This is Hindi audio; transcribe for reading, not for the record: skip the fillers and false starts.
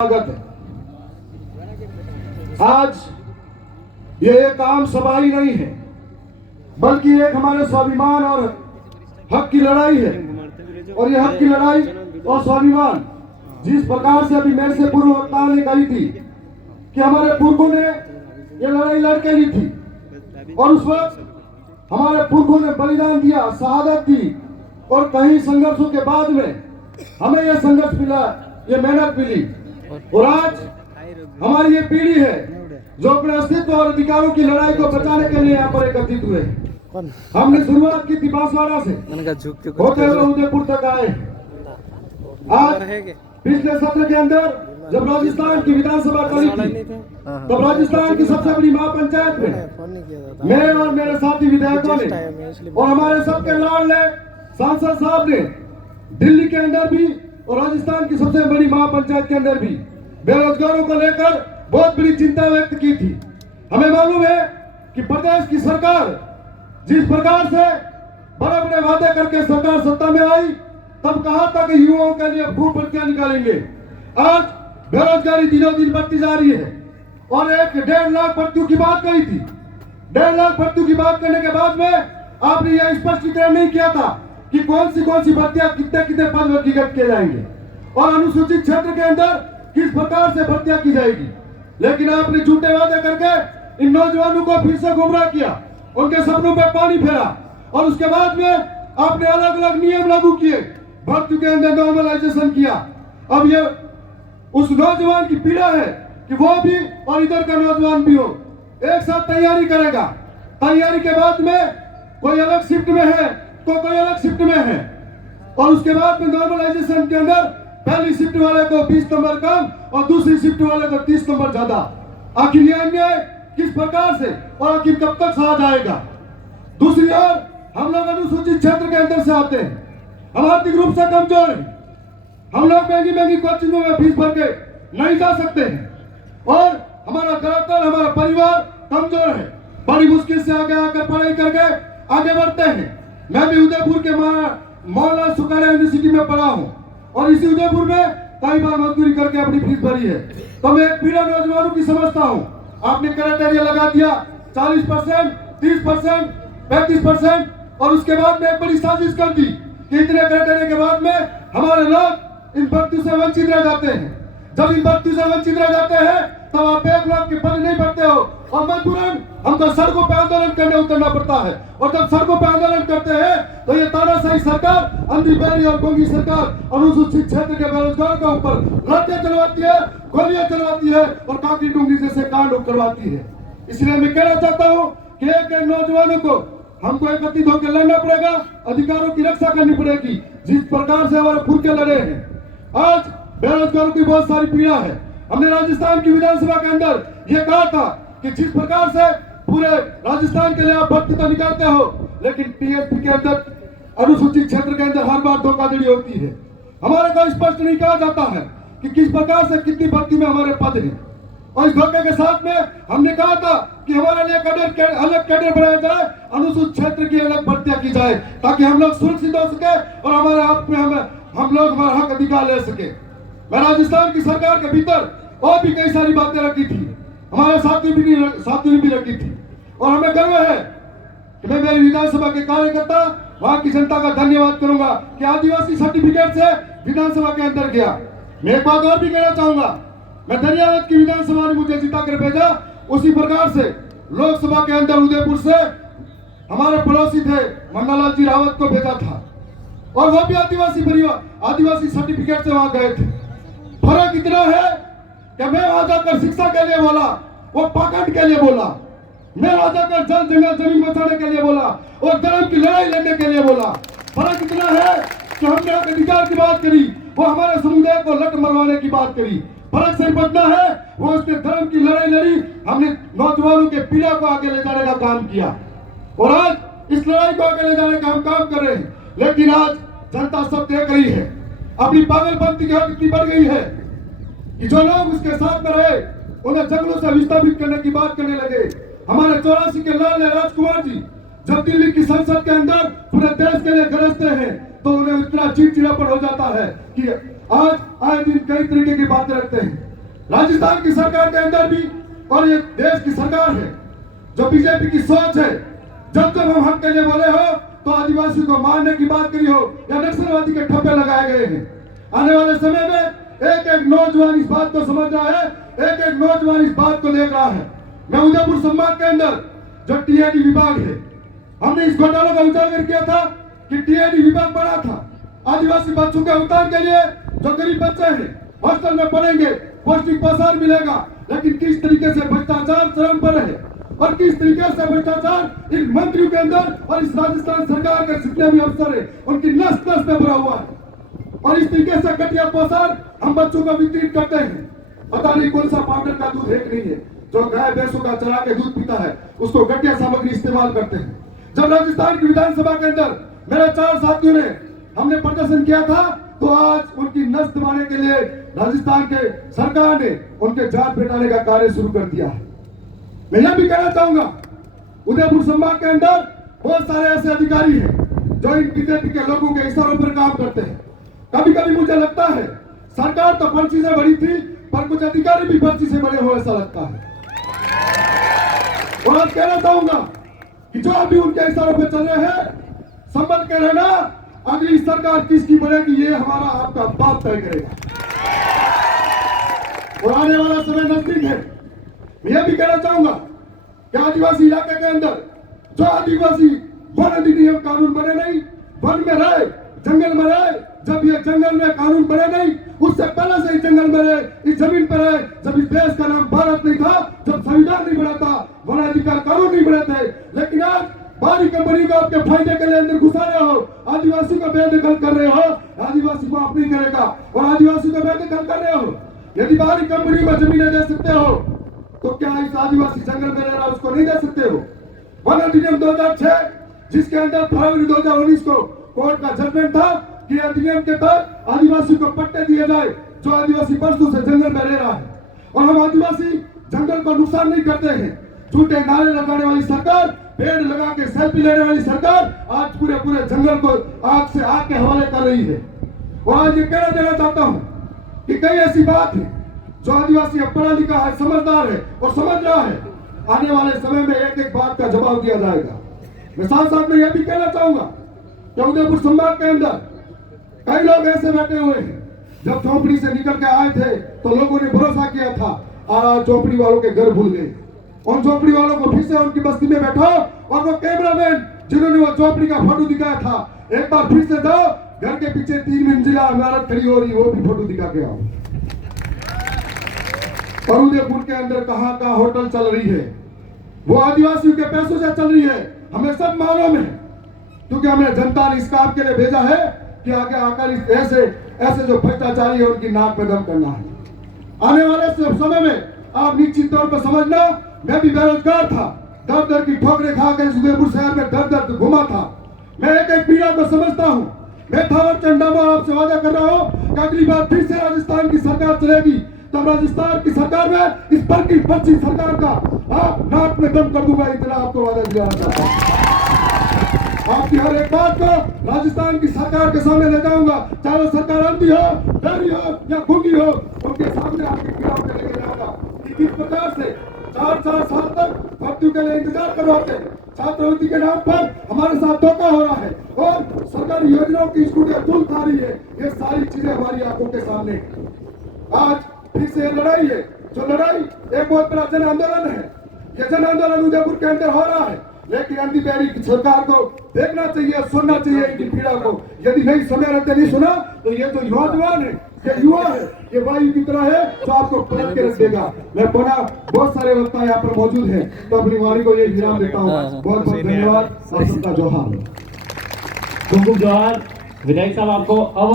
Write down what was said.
स्वागत है। आज ये एक आम सभा ही नहीं है, बल्कि एक हमारे स्वाभिमान और हक की लड़ाई है। और ये हक की लड़ाई और स्वाभिमान जिस प्रकार से अभी मेरे से पूर्व वक्ता ने कही थी कि हमारे पुरखों ने ये लड़ाई लड़के ली थी और उस वक्त हमारे पुरखों ने बलिदान दिया, शहादत दी और कई संघर्षों के बाद में हमें यह संघर्ष मिला, ये मेहनत मिली। और आज हमारी ये पीढ़ी है जो अपने अस्तित्व और अधिकारों की लड़ाई को बचाने के लिए यहाँ पर एकत्रित हुए। हमने शुरुआत की थी बांसवाड़ा से होते हुए उदयपुर तक आए। आज पिछले सत्र के अंदर जब राजस्थान की विधानसभा चली थी तब राजस्थान की सबसे बड़ी महापंचायत में मैं और मेरे साथी विधायकों ने और हमारे सबके लाडले सांसद साहब ने दिल्ली के अंदर भी और राजस्थान की सबसे बड़ी महापंचायत के अंदर भी बेरोजगारों को लेकर बहुत बड़ी चिंता व्यक्त की थी। हमें मालूम है कि प्रदेश की सरकार जिस प्रकार से बड़े बड़े वादे करके सरकार सत्ता में आई, तब कहा था कि युवाओं के लिए भूभर्तियां निकालेंगे। आज बेरोजगारी दिनों दिन बढ़ती जा रही है और 1.5 लाख भर्तियों की बात कही थी। 1.5 लाख भर्तियों की बात करने के बाद में आपने यह स्पष्टीकरण नहीं किया था कि कौन सी भर्तियां कितने कितने पद वर्गीकृत किए जाएंगे और अनुसूचित क्षेत्र के अंदर किस प्रकार से भर्तियां की जाएगी। लेकिन आपने झूठे वादे करके इन नौजवानों को फिर से गुमराह किया, उनके सपनों पे पानी फेरा और उसके बाद में आपने अलग अलग नियम लागू किए, भर्ती के अंदर नॉर्मलाइजेशन किया। अब ये उस नौजवान की पीड़ा है कि वो भी और इधर का नौजवान भी हो एक साथ तैयारी करेगा। तैयारी के बाद में कोई अलग शिफ्ट में है तो कोई अलग शिफ्ट में है और उसके बाद में नॉर्मलाइजेशन के अंदर पहली शिफ्ट वाले को 20 नंबर कम और दूसरी शिफ्ट वाले को 30 नंबर ज्यादा। आखिर ये अन्याय किस प्रकार से और आखिर कब तक सहा जाएगा। दूसरी ओर हम लोग अनुसूचित क्षेत्र के अंदर से आते हैं, हम आर्थिक रूप से कमजोर हैं, हम लोग महंगी महंगी कोचिंगों में फीस भर के नहीं जा सकते हैं और हमारा घर हमारा परिवार कमजोर है। बड़ी मुश्किल से आगे आकर पढ़ाई करके आगे बढ़ते हैं। मैं भी उदयपुर के मौलाना सुकारा यूनिवर्सिटी में पढ़ा हूँ और इसी उदयपुर में कई बार मजदूरी करके अपनी फीस भरी है। तो मैं एक पीड़ा नौजवानों की समझता हूँ। आपने क्राइटेरिया लगा दिया 40%, 30%, 35% और उसके बाद में एक बड़ी साजिश कर दी कि इतने क्राइटेरिया के बाद में हमारे लोग इन भर्तियों से वंचित रह जाते हैं। जब इन भर्तियों से वंचित रह जाते हैं तब आप 1 लाख के पद नहीं भरते हो और मजबूरन हमको सड़कों पे आंदोलन करने उतरना पड़ता है। और जब सड़कों पे आंदोलन करते हैं तो ये तानाशाही सरकार, अंधी बैरी और गोंगी सरकार अनुसूचित क्षेत्र के बेरोजगारों के ऊपर लाठियां चलवाती है, गोलियां चलवाती है और काकी डूंगी जैसे कांड करवाती है। इसलिए मैं कहना चाहता हूँ कि एक नौजवानों को हमको एकत्रित होकर लड़ना पड़ेगा, अधिकारों की रक्षा करनी पड़ेगी जिस प्रकार से हमारे पुरखे लड़े हैं। आज बेरोजगारों की बहुत सारी पीड़ा है। हमने राजस्थान की विधानसभा के अंदर यह कहा था कि जिस प्रकार से पूरे राजस्थान के लिए आप भर्ती तो निकालते हो, लेकिन टीएसपी के अंदर अनुसूचित क्षेत्र के अंदर हर बार धोखाधड़ी होती है। हमारे को स्पष्ट नहीं कहा जाता है कि किस प्रकार से कितनी भर्ती में हमारे पद हैं। और इस धोखे के साथ में हमने कहा था कि हमारे लिए अलग कैडर बनाया जाए, अनुसूचित क्षेत्र की अलग भर्तियां की जाए ताकि हम लोग सुरक्षित हो सके और हमारे आप में हम लोग हमारा हक अधिकार ले सके। मैं राजस्थान की सरकार के भीतर और भी कई सारी बातें रखी थी, हमारे साथियों ने भी रखी थी और हमें गर्व है कि मैं मेरी विधानसभा के कार्यकर्ता वहां की जनता का धन्यवाद करूंगा कि आदिवासी सर्टिफिकेट से विधानसभा के अंदर गया। मैं एक बात और भी कहना चाहूंगा, मैं धन्यवाद की विधानसभा ने मुझे जिता कर भेजा, उसी प्रकार से लोकसभा के अंदर उदयपुर से हमारे पड़ोसी थे मंडालाल जी रावत को भेजा था और वो भी आदिवासी सर्टिफिकेट से वहां गए थे। फर्क इतना है कि मैं वहां जाकर शिक्षा के लिए बोला, वो पाखंड के लिए बोला। मैं वहां जाकर जल जंगल जमीन बचाने के लिए बोला और धर्म की लड़ाई लड़ने के लिए बोला। फर्क इतना है कि हमने अधिकार की बात करी, वो हमारे समुदाय को लट मरवाने की बात करी। फर्क सिर्फ इतना है, वो उसने धर्म की लड़ाई लड़ी, हमने नौजवानों के पीड़ा को आगे ले जाने का काम किया और आज इस लड़ाई को आगे ले जाने का हम काम कर रहे हैं। लेकिन आज जनता सब देख रही है, अपनी पागलपंती की हद इतनी बढ़ गई है कि जो लोग उसके साथ में रहे उन्हें जंगलों से विस्थापित करने की बात करने लगे। हमारे 84 के लाल राजकुमार जी जब दिल्ली की संसद के अंदर पूरे देश के लिए गरजते हैं तो उन्हें इतना चिड़चिड़ापन हो जाता है कि आज आए दिन कई तरीके की बातें रखते हैं। राजस्थान की सरकार के अंदर भी, और ये देश की सरकार है जो बीजेपी की सोच है, जब जब हम हक के लिए बोले हो तो आदिवासी को मारने की बात करी हो या नक्सलवादी के ठप्पे लगाए गए हैं। आने वाले समय में एक एक नौजवान इस बात को समझ रहा है, एक एक नौजवान इस बात को देख रहा है। मैं उदयपुर संभाग के अंदर जो टीएडी विभाग है, हमने इस घोटालों का उजागर किया था कि टीएडी विभाग बना था आदिवासी बच्चों के उत्थान के लिए। जो गरीब बच्चे हैं हॉस्टल में पढ़ेंगे, पौष्टिक पोषण मिलेगा, लेकिन किस तरीके से भ्रष्टाचार चरम पर है और किस तरीके से भ्रष्टाचार इन मंत्रियों के अंदर और इस राजस्थान सरकार के जितने भी अफसर है उनकी नस नस में भरा हुआ है। और इस तरीके से घटिया पोषण हम बच्चों को वितरित करते हैं। पता नहीं कौन सा पाउडर का दूध है कि नहीं है, जो गाय भैंसों का चरा के दूध पीता है उसको घटिया सामग्री इस्तेमाल करते हैं। जब राजस्थान की विधानसभा के अंदर मेरे 4 साथियों ने हमने प्रदर्शन किया था तो आज उनकी नस दबाने के लिए राजस्थान के सरकार ने उनके जान पेटाने का कार्य शुरू कर दिया है। मैं यह भी कहना चाहूंगा, उदयपुर संभाग के अंदर बहुत सारे ऐसे अधिकारी हैं जो इन बीजेपी के लोगों के इशारों पर काम करते हैं। कभी कभी मुझे लगता है सरकार तो पर्ची से बड़ी थी, पर कुछ अधिकारी भी पर्ची से बड़े हो ऐसा लगता है। और आज कहना चाहूंगा कि जो अभी उनके इशारों पर चल रहे हैं, संभल के रहना, अगली सरकार किसकी बनेगी ये हमारा आपका बाप तय करेगा। और आने वाला समय नजदीक है। मैं यह भी कहना चाहूंगा कि आदिवासी इलाके के अंदर जो आदिवासी वन अधिनियम कानून बने नहीं, वन में रहे, जंगल में रहे, जब ये जंगल में कानून बने नहीं, उससे पहले से ही जंगल में रहे, इस जमीन पर रहे, जब इस देश का नाम भारत नहीं था, जब संविधान नहीं बना था, वन अधिकार कानून नहीं बने थे, लेकिन आज बाहरी कंपनी को आपके फायदे के लिए अंदर घुसा रहे हो, आदिवासी को बेदखल कर रहे हो, आदिवासी माफ नहीं करेगा और आदिवासी को बेदखल कर रहे हो। यदि बाहरी कंपनी को जमीनें दे सकते हो तो क्या इस आदिवासी जंगल में रह रहा उसको नहीं दे सकते हो? वन अधिनियम 2006 जिसके अंदर फरवरी 2019 को कोर्ट का जजमेंट था कि अधिनियम के तहत आदिवासी को पट्टे दिए जाए जो आदिवासी वर्षों से जंगल में रह रहा है। और हम आदिवासी जंगल को नुकसान नहीं करते हैं। झूठे नारे लगाने वाली सरकार, पेड़ लगा के सेल्फी लेने वाली सरकार आज पूरे जंगल को आग से आग के हवाले कर रही है। और आज ये कहना देना चाहता हूं कि कई ऐसी बात है जो आदिवासी अब पढ़ा लिखा है, समझदार है और समझ रहा है, आने वाले समय में एक एक बात का जवाब दिया जाएगा। मैं साथ साथ में यह भी कहना चाहूंगा कि उदयपुर संभाग के अंदर कई लोग ऐसे बैठे हुए हैं, जब झोपड़ी से निकल के आए थे तो लोगों ने भरोसा किया था और आज झोपड़ी वालों के घर भूल गए। उन झोपड़ी वालों को फिर से उनकी बस्ती में बैठो और वो कैमरामैन जिन्होंने वो झोपड़ी का फोटो दिखाया था, एक बार फिर से जाओ, घर के पीछे 3 मंजिला इमारत खड़ी हो रही, वो भी फोटो दिखा के आओ। और उदयपुर के अंदर कहां कहां होटल चल रही है, वो आदिवासियों के पैसों से चल रही है, हमें सब मालूम है, क्योंकि हमने जनता ने इस काम के लिए भेजा है कि आगे आकर ऐसे ऐसे जो भ्रष्टाचारी है उनकी नाक में दम करना है। आने वाले समय में आप निश्चित तौर पर समझना, मैं भी बेरोजगार था, दर दर की ठोकरें खाकर उदयपुर शहर में दर दर घुमा था। मैं एक एक पीड़ा को समझता हूँ। मैं थावर चंडामा आपसे वादा कर रहा हूँ कि अगली बार फिर से राजस्थान की सरकार चलेगी, तब राजस्थान की सरकार में इस पर की 25 सरकार का आप नाक में दम कर दूंगा, इतना आपको वादा दिलाना चाहता हूँ। आपकी हर एक बात को राजस्थान की सरकार के सामने ले जाऊंगा, चाहे वो सरकार अंधी हो, डरी हो या गूंगी हो, उनके सामने आपकी पीड़ा को लेकर जाऊंगा। किस प्रकार से 4 साल तक भर्ती के लिए इंतजार करवाते, छात्रवृत्ति के नाम पर हमारे साथ धोखा हो रहा है और सरकारी योजनाओं की स्कूटियां तुल खा रही है, ये सारी चीजें हमारी आंखों के सामने। आज फिर से लड़ाई है, जो लड़ाई एक बहुत बड़ा जन आंदोलन है। ये जन आंदोलन उदयपुर के अंदर हो रहा है, लेकिन अंधी पैरी सरकार को देखना चाहिए, सुनना चाहिए इनकी पीड़ा को। यदि नहीं समय रहते नहीं सुना तो ये जो नौजवान है, ये युवा है, ये वायु की तरह है जो आपको पलट के रख देगा। मैं पुनः बहुत सारे वक्ता यहाँ पर मौजूद हैं, तो अपनी वाणी को ये विराम देता हूँ। बहुत बहुत धन्यवाद और सबका जोहार। जोहार। विधायक साहब आपको अब